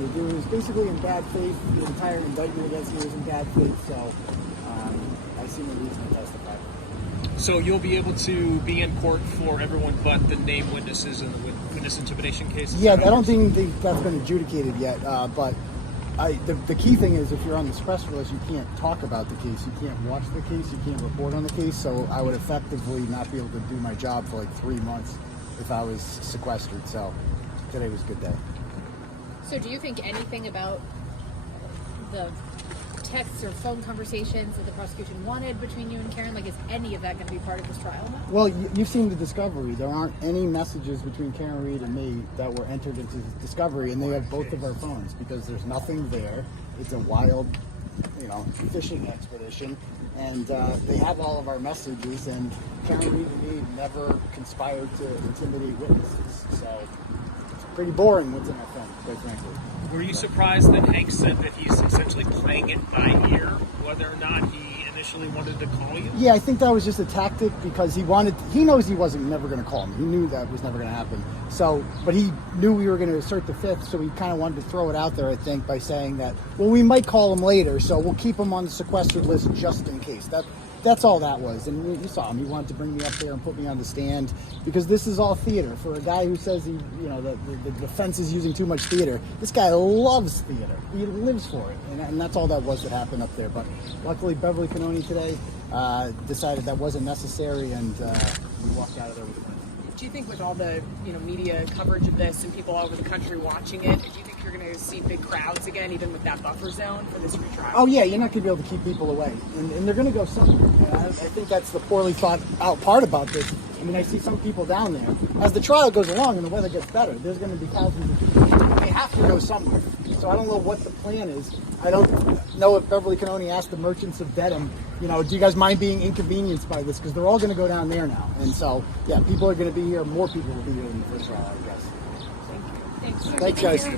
to do. It was basically in bad faith. The entire indictment against me was in bad faith, so I see no reason to testify. So you'll be able to be in court for everyone but the named witnesses in the witness intimidation case? Yeah, I don't think that's been adjudicated yet, but the key thing is if you're on this press release, you can't talk about the case, you can't watch the case, you can't report on the case, so I would effectively not be able to do my job for like 3 months if I was sequestered, so today was a good day. So do you think anything about the texts or phone conversations that the prosecution wanted between you and Karen? Like, is any of that going to be part of this trial now? Well, you've seen the discovery. There aren't any messages between Karen Reed and me that were entered into the discovery, and they have both of our phones because there's nothing there. It's a wild, fishing expedition, and they have all of our messages, and Karen Reed and me never conspired to intimidate witnesses. So it's pretty boring what's in our phone, quite frankly. Were you surprised that Hank said that he's essentially playing it by ear, whether or not he initially wanted to call you? Yeah, I think that was just a tactic because he knows he wasn't never going to call me. He knew that was never going to happen. So, but he knew we were going to assert the fifth, so he kind of wanted to throw it out there, I think, by saying that, well, we might call him later, so we'll keep him on the sequestered list just in case. That's all that was. And you saw him. He wanted to bring me up there and put me on the stand because this is all theater. For a guy who says the defense is using too much theater, this guy loves theater. He lives for it. And that's all that was that happened up there. But luckily, Beverly Cannoni today decided that wasn't necessary, and we walked out of there with a win. Do you think with all the media coverage of this and people all over the country watching it, do you think you're going to see big crowds again, even with that buffer zone for this retrial? Oh yeah, you're not going to be able to keep people away, and they're going to go somewhere. I think that's the poorly thought out part about this. I mean, I see some people down there. As the trial goes along and the weather gets better, there's going to be thousands of people. They have to go somewhere. So I don't know what the plan is. I don't know if Beverly Cannoni asked the merchants of Dedham, do you guys mind being inconvenienced by this? Because they're all going to go down there now. And so, yeah, people are going to be here. More people will be here in the first trial, I guess. Thank you. Thanks, guys.